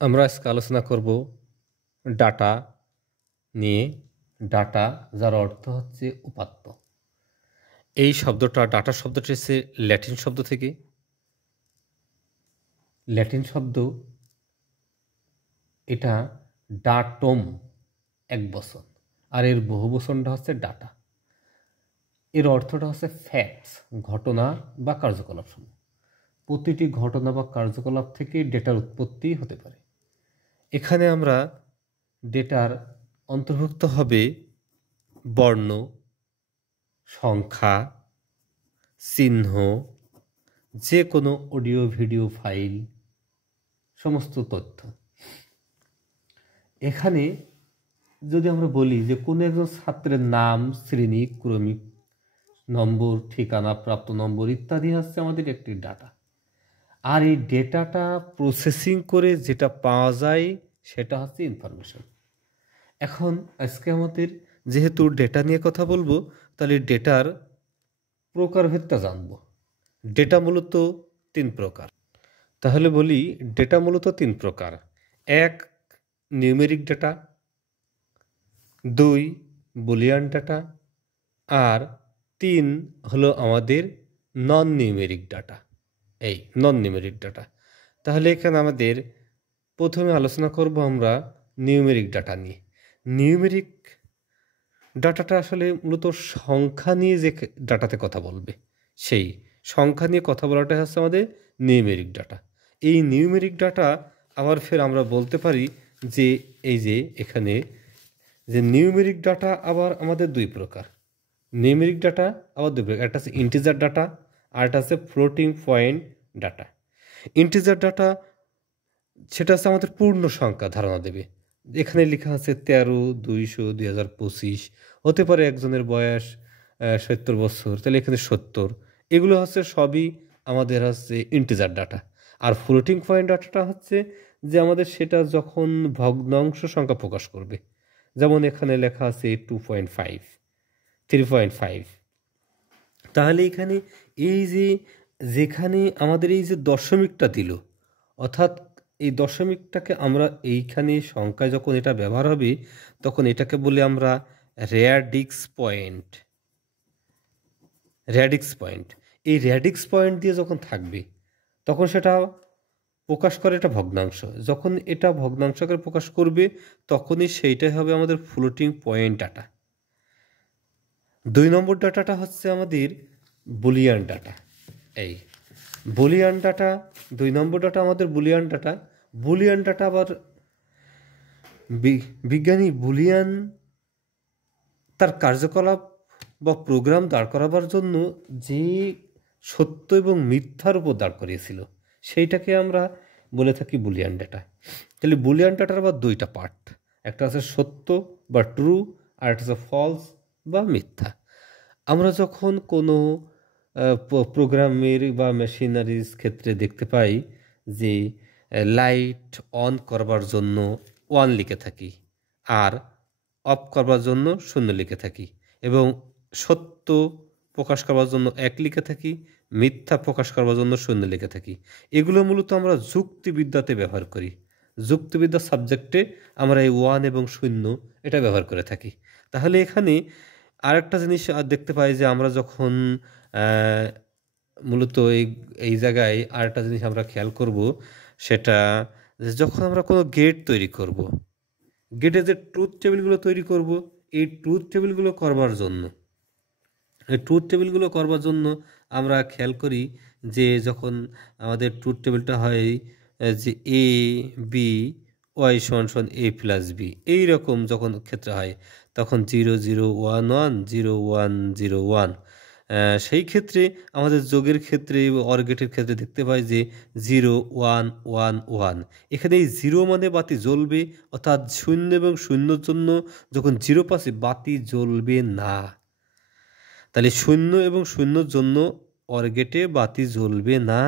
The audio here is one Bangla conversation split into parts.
আমরা আজকে আলোচনা করব ডাটা নিয়ে। ডাটা যার অর্থ হচ্ছে উপাত্ত। এই শব্দটা ডাটা শব্দটি এসেছে ল্যাটিন শব্দ থেকে। ল্যাটিন শব্দ এটা ডাটম এক বচন, আর এর বহু বচনটা হচ্ছে ডাটা। এর অর্থটা হচ্ছে ফ্যাক্টস, ঘটনা বা কার্যকলাপ সমূহ। প্রতিটি ঘটনা বা কার্যকলাপ থেকে ডেটার উৎপত্তি হতে পারে। এখানে আমরা ডেটার অন্তর্ভুক্ত হবে বর্ণ, সংখ্যা, চিহ্ন, যে কোনো অডিও ভিডিও ফাইল, সমস্ত তথ্য। এখানে যদি আমরা বলি যে কোনো একজন ছাত্রের নাম, শ্রেণী, ক্রমিক নম্বর, ঠিকানা, প্রাপ্ত নম্বর ইত্যাদি হচ্ছে আমাদের একটি ডাটা। আর এই ডেটাটা প্রসেসিং করে যেটা পাওয়া যায় সেটা হচ্ছে ইনফরমেশন। এখন আজকে আমাদের যেহেতু ডেটা নিয়ে কথা বলবো, তাহলে ডেটার প্রকারভেদটা জানবো। ডেটা মূলত তিন প্রকার। তাহলে বলি ডেটা মূলত তিন প্রকার। এক, নিউমেরিক ডাটা। দুই, বুলিয়ান ডাটা। আর তিন হলো আমাদের নন নিউমেরিক ডাটা। এই নন নিউমেরিক ডাটা। তাহলে এখানে আমাদের প্রথমে আলোচনা করব আমরা নিউমেরিক ডাটা নিয়ে। নিউমেরিক ডাটাটা আসলে মূলত সংখ্যা নিয়ে যে ডাটাতে কথা বলবে, সেই সংখ্যা নিয়ে কথা বলাটা হচ্ছে আমাদের নিউমেরিক ডাটা। এই নিউমেরিক ডাটা আবার ফের আমরা বলতে পারি যে এই যে এখানে যে নিউমেরিক ডাটা আবার আমাদের দুই প্রকার। নিউমেরিক ডাটা আবার দুই প্রকার, একটা হচ্ছে ইন্টিজার ডাটা আর একটা হচ্ছে floating point data. Integer data সেটা হচ্ছে আমাদের পূর্ণ সংখ্যা ধারণা দেবে। এখানে লেখা আছে 13, 200, 2025। হতে পারে একজনের বয়স 70 বছর, তাহলে এখানে 70। এগুলো হচ্ছে সবই আমাদের হচ্ছে ইন্টিজার ডাটা। আর ফ্লোটিং পয়েন্ট ডাটাটা হচ্ছে যে আমাদের সেটা যখন ভগ্নাংশ সংখ্যা প্রকাশ করবে, যেমন এখানে লেখা আছে 2.5, 3.5। তাহলে এখানে এই যে যেখানে আমাদের এই যে দশমিকটা দিল, অর্থাৎ এই দশমিকটাকে আমরা এইখানে সংখ্যায় যখন এটা ব্যবহার হবে তখন এটাকে বলি আমরা র্যাডিক্স পয়েন্ট। র্যাডিক্স পয়েন্ট, এই র্যাডিক্স পয়েন্ট দিয়ে যখন থাকবে তখন সেটা প্রকাশ করে এটা ভগ্নাংশ। যখন এটা ভগ্নাংশকে প্রকাশ করবে তখনই সেইটাই হবে আমাদের ফ্লোটিং পয়েন্ট ডাটা। দুই নম্বর ডাটাটা হচ্ছে আমাদের বুলিয়ান ডাটা। এই বুলিয়ান ডাটা, দুই নম্বর ডাটা আমাদের বুলিয়ান ডাটা। বুলিয়ান ডাটা আবার বিজ্ঞানী বুলিয়ান তার কার্যকলাপ বা প্রোগ্রাম দাঁড় করাবার জন্য যে সত্য এবং মিথ্যার উপর দাঁড় করিয়েছিল সেইটাকে আমরা বলে থাকি বুলিয়ান ডাটা। তাহলে বুলিয়ান ডাটার আবার দুইটা পার্ট, একটা আছে সত্য বা ট্রু, আর একটা আছে ফলস বা মিথ্যা। আমরা যখন কোনো প্রোগ্রামের বা মেশিনারিজ ক্ষেত্রে দেখতে পাই যে লাইট অন করবার জন্য 1 লিখে থাকি আর অফ করবার জন্য 0 লিখে থাকি, এবং সত্য প্রকাশ করবার জন্য 1 লিখে থাকি, মিথ্যা প্রকাশ করবার জন্য 0 লিখে থাকি। এগুলো মূলত আমরা যুক্তিবিদ্যাতে ব্যবহার করি। যুক্তিবিদ্যা সাবজেক্টে আমরা এই 1 এবং 0 এটা ব্যবহার করে থাকি। তাহলে এখানে আরেকটা জিনিস দেখতে পাই যে আমরা যখন মূলত এই জায়গায় আরেকটা জিনিস আমরা খেয়াল করব, সেটা যখন আমরা কোনো গেট তৈরি করব, গেটে যে ট্রুথ টেবিলগুলো তৈরি করব, এই ট্রুথ টেবিলগুলো করবার জন্য আমরা খেয়াল করি যে যখন আমাদের ট্রুথ টেবিলটা হয় যে এ বি ওয়াই সমান সমান এ প্লাস বি, এইরকম যখন ক্ষেত্রে হয় তখন 0 0 1 1 0 1 0 1। সেই ক্ষেত্রে আমাদের যোগের ক্ষেত্রে অর গেটের ক্ষেত্রে দেখতে পাই যে 0 1 1 1। এখানে এই 0 মানে বাতি জ্বলবে, অর্থাৎ 0 এবং 0-র জন্য যখন 0 পাচ্ছি বাতি জ্বলবে না। তাহলে 0 এবং 0-র জন্য অর গেটে বাতি জ্বলবে না।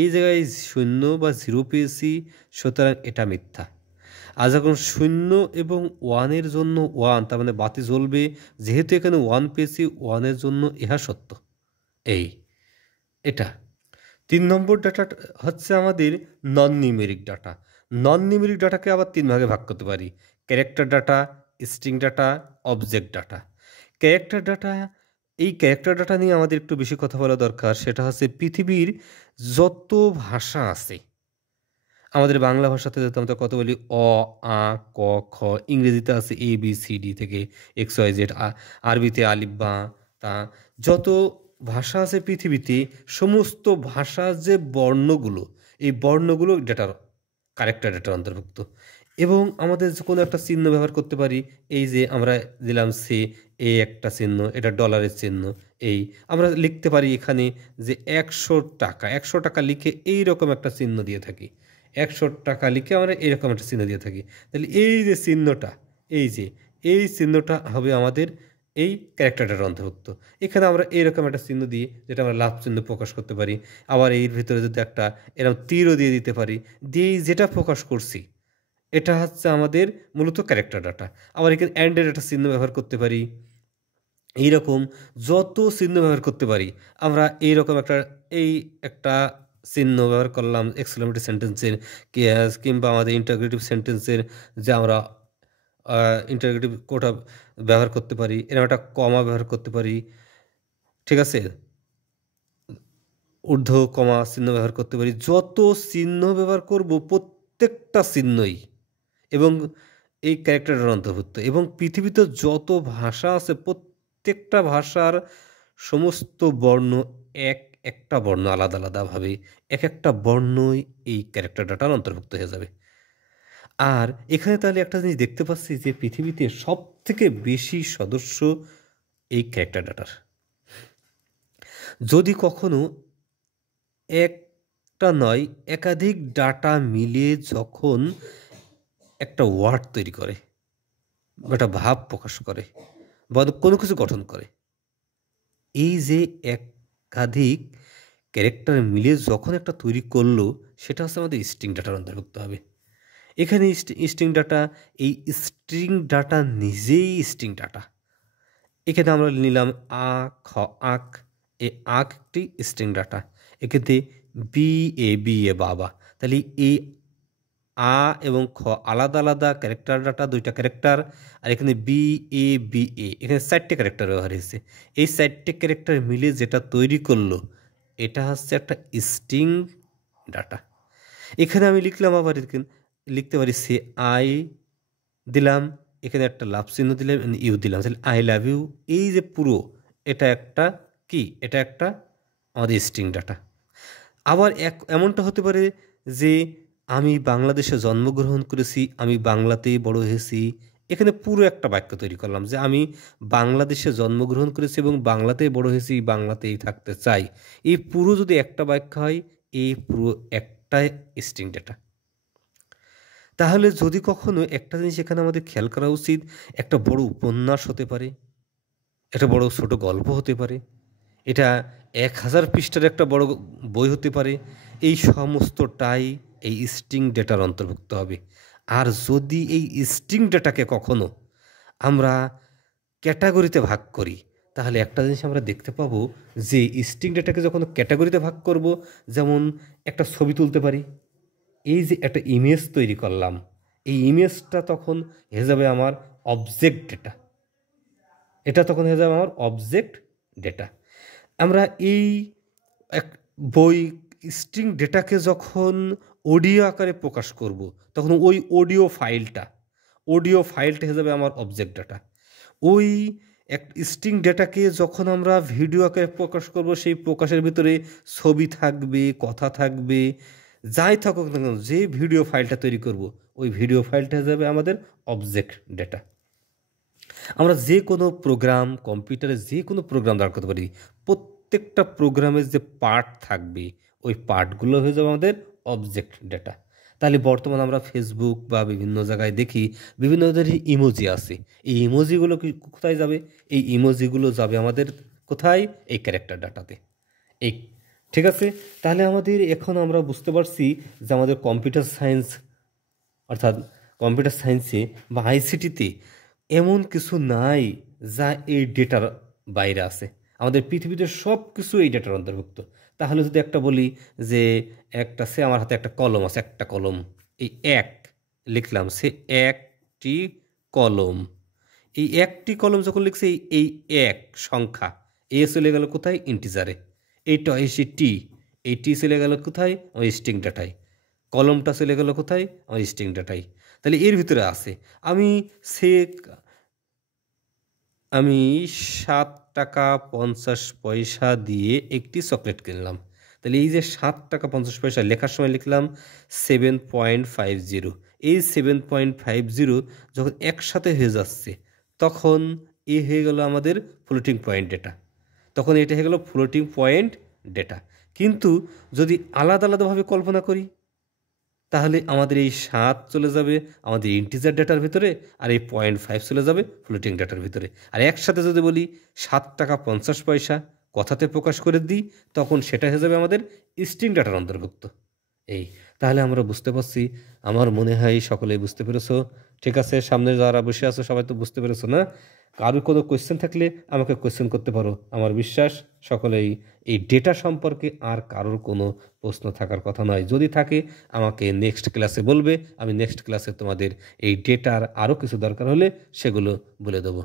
এই জায়গায় 0 বা 0 পেয়েছি, সুতরাং এটা মিথ্যা। আর যখন 0 এবং 1-এর জন্য 1, তার মানে বাতি জ্বলবে, যেহেতু এখানে 1 পেয়েছি 1-এর জন্য ইহা সত্য। এটা 3 নম্বর ডাটা হচ্ছে আমাদের নন নিউমেরিক ডাটা। নন নিউমেরিক ডাটাকে আবার 3 ভাগে ভাগ করতে পারি: character data, string data, object data. Character data, এই ক্যারেক্টার ডাটা নিয়ে আমাদের একটু বেশি কথা বলা দরকার। সেটা হচ্ছে পৃথিবীর যত ভাষা আছে, আমাদের বাংলা ভাষাতে যদি আমরা কত বলি অ, আ, ক, খ, ইংরেজিতে আছে এ বি সি ডি থেকে এক্স ওয়াই জেড, আরবিতে আলিফ বা তা, যত ভাষা আছে পৃথিবীতে সমস্ত ভাষার যে বর্ণগুলো, এই বর্ণগুলো ডেটার ক্যারেক্টার ডেটার অন্তর্ভুক্ত। এবং আমাদের যে কোনো একটা চিহ্ন ব্যবহার করতে পারি। এই যে আমরা দিলাম সে, এ একটা চিহ্ন, এটা ডলারের চিহ্ন। এই আমরা লিখতে পারি এখানে যে 100 টাকা, 100 টাকা লিখে এই রকম একটা চিহ্ন দিয়ে থাকি। 100 টাকা লিখে আমরা এরকম একটা চিহ্ন দিয়ে থাকি। তাহলে এই যে চিহ্নটা, এই চিহ্নটা হবে আমাদের এই ক্যারেক্টারটার অন্তর্ভুক্ত। এখানে আমরা এইরকম একটা চিহ্ন দিই, যেটা আমরা লাভ চিহ্ন প্রকাশ করতে পারি। আবার এর ভিতরে যদি একটা এরকম তীরও দিয়ে দিতে পারি, দিয়ে যেটা প্রকাশ করছি এটা হচ্ছে আমাদের মূলত ক্যারেক্টার ডাটা। আবার এখানে অ্যান্ডের একটা চিহ্ন ব্যবহার করতে পারি। এইরকম যত চিহ্ন ব্যবহার করতে পারি আমরা, এইরকম একটা চিহ্ন ব্যবহার করলাম এক্সক্লেমেটরি সেন্টেন্সের, কিংবা আমাদের ইন্টারগ্রেটিভ সেন্টেন্সের যে আমরা ইন্টারগ্রেটিভ কোটা ব্যবহার করতে পারি, এরকম একটা কমা ব্যবহার করতে পারি। ঠিক আছে, ঊর্ধ্ব কমা চিহ্ন ব্যবহার করতে পারি। যত চিহ্ন ব্যবহার করব প্রত্যেকটা চিহ্নই এবং এই ক্যারেক্টারের অন্তর্ভুক্ত। এবং পৃথিবীতে যত ভাষা আছে প্রত্যেকটা ভাষার সমস্ত বর্ণ একটা বর্ণ আলাদা আলাদাভাবে একটা বর্ণই এই ক্যারেক্টার ডাটার অন্তর্ভুক্ত হয়ে যাবে। আর এখানে তাহলে একটা জিনিস দেখতে পাচ্ছি যে পৃথিবীতে সব থেকে বেশি সদস্য এই ক্যারেক্টার ডাটার। যদি কখনো একটা নয় একাধিক ডাটা মিলে যখন একটা ওয়ার্ড তৈরি করে, একটা ভাব প্রকাশ করে বা কোনো কিছু গঠন করে, এই যে একাধিক ক্যারেক্টার মিলে যখন একটা তৈরি করলো, সেটা হচ্ছে আমাদের স্ট্রিং ডাটার অন্তর্ভুক্ত হবে। এখানে স্ট্রিং ডাটা, এই স্ট্রিং ডাটা নিজেই স্ট্রিং ডাটা। এখানে আমরা নিলাম আ, খ, আক। এই আক একটি স্ট্রিং ডাটা। এক্ষেত্রে বি এ বাবা। তাহলে এই আ এবং খ আলাদা আলাদা ক্যারেক্টার ডাটা, দুইটা ক্যারেক্টার। আর এখানে বি এ, এখানে 4টে ক্যারেক্টার ব্যবহার হয়েছে। এই 4টে ক্যারেক্টার মিলে যেটা তৈরি করলো, এটা হচ্ছে একটা স্ট্রিং ডাটা। এখানে আমি লিখলাম, আবার লিখতে পারি সে আই দিলাম, এখানে একটা লাভ চিহ্ন দিলাম, ইউ দিলাম, তাহলে আই লাভ ইউ। এই যে পুরো এটা একটা কি, এটা একটা আমাদের স্ট্রিং ডাটা। আবার এমনটা হতে পারে যে আমি বাংলাদেশে জন্মগ্রহণ করেছি, আমি বাংলাতেই বড় হয়েছি। এখানে পুরো একটা বাক্য তৈরি করলাম যে আমি বাংলাদেশে জন্মগ্রহণ করেছি এবং বাংলাতেই বড় হয়েছি, বাংলাতেই থাকতে চাই। এই পুরো যদি একটা বাক্য হয়, এই পুরো একটাই স্ট্রিং ডাটা। তাহলে যদি কখনো একটা জিনিস এখানে আমাদের খেয়াল করা উচিত, একটা বড় উপন্যাস হতে পারে, একটা বড় ছোট গল্প হতে পারে, এটা 1000 পৃষ্ঠার একটা বড় বই হতে পারে। এই সমস্তটাই এই স্ট্রিং ডেটার অন্তর্ভুক্ত হবে। আর যদি এই স্ট্রিং ডেটাকে কখনো আমরা ক্যাটাগরিতে ভাগ করি, তাহলে একটা জিনিস আমরা দেখতে পাবো যে স্ট্রিং ডেটাকে যখন ক্যাটাগরিতে ভাগ করব, যেমন একটা ছবি তুলতে পারি, এই যে একটা ইমেজ তৈরি করলাম, এই ইমেজটা তখন হয়ে যাবে আমার অবজেক্ট ডেটা। এটা তখন হয়ে যাবে আমার অবজেক্ট ডেটা। আমরা এই এক বই স্ট্রিং ডেটাকে যখন অডিও আকারে প্রকাশ করব, তখন ওই অডিও ফাইলটা হয়ে যাবে আমার অবজেক্ট ডাটা। ওই এক স্ট্রিং ডেটাকে যখন আমরা ভিডিও আকারে প্রকাশ করব, সেই প্রকাশের ভিতরে ছবি থাকবে, কথা থাকবে, যাই থাকুক না কেন, যে ভিডিও ফাইলটা তৈরি করব, ওই ভিডিও ফাইলটা হয়ে যাবে আমাদের অবজেক্ট ডেটা। আমরা যে কোনো প্রোগ্রাম, কম্পিউটারে যে কোনো প্রোগ্রাম দাঁড় করতে পারি, প্রত্যেকটা প্রোগ্রামের যে পার্ট থাকবে, ওই পার্টগুলো হয়ে যাবে আমাদের অবজেক্ট ডেটা। তাহলে বর্তমানে আমরা ফেসবুক বা বিভিন্ন জায়গায় দেখি বিভিন্ন ধরনের ইমোজি আছে। এই ইমোজিগুলো কোথায় যাবে? এই ইমোজিগুলো যাবে আমাদের কোথায়? এই ক্যারেক্টার ডাটাতে। এই ঠিক আছে। তাহলে আমাদের এখন আমরা বুঝতে পারছি যে আমাদের কম্পিউটার সায়েন্স, অর্থাৎ কম্পিউটার সায়েন্সে বা আইসিটিতে এমন কিছু নাই যা এই ডেটার বাইরে আছে। আমাদের পৃথিবীতে সব কিছু এই ডেটার অন্তর্ভুক্ত। তাহলে যদি একটা বলি যে আমার হাতে একটা কলম আছে, একটা কলম, এই এক লিখলাম, সে একটি কলম। এই একটি কলম যখন লিখছে এই এক সংখ্যা, এ চলে গেল কোথায়? ইন্টিজারে। এইটা এসে টি, এই টি চলে গেল কোথায়? আমার স্ট্রিং ডাটায়। কলমটা চলে গেল কোথায়? আমার স্ট্রিং ডাটায়। তাহলে এর ভিতরে আছে আমি সে আমি 7 টাকা 50 পয়সা দিয়ে একটি চকলেট কিনলাম। তাহলে এই যে 7 টাকা 50 পয়সা লেখার সময় লিখলাম 7.50। এই 7.50 যখন একসাথে হয়ে যাচ্ছে তখন এ হয়ে গেল আমাদের ফ্লোটিং পয়েন্ট ডেটা। তখন এটা হয়ে গেল ফ্লোটিং পয়েন্ট ডেটা। কিন্তু যদি আলাদা আলাদাভাবে কল্পনা করি তাহলে আমাদের এই 7 চলে যাবে আমাদের ইন্টিজার ডেটার ভিতরে, আর এই 0.5 চলে যাবে ফ্লোটিং ডেটার ভিতরে। আর একসাথে যদি বলি 7 টাকা 50 পয়সা কথাতে প্রকাশ করে দিই, তখন সেটা হয়ে যাবে আমাদের স্ট্রিং ডাটার অন্তর্ভুক্ত। এই তাহলে আমরা বুঝতে পারছি। আমার মনে হয় সকলেই বুঝতে পেরেছো। ঠিক আছে, সামনে যারা বসে আছো সবাই তো বুঝতে পেরেছো না? কারোর কোনো কোয়েশ্চেন থাকলে আমাকে কোয়েশ্চেন করতে পারো। আমার বিশ্বাস সকলেই এই ডেটা সম্পর্কে আর কারোর কোনো প্রশ্ন থাকার কথা নয়। যদি থাকে আমাকে নেক্সট ক্লাসে বলবে, আমি নেক্সট ক্লাসে তোমাদের এই ডেটার আরও কিছু দরকার হলে সেগুলো বলে দেবো।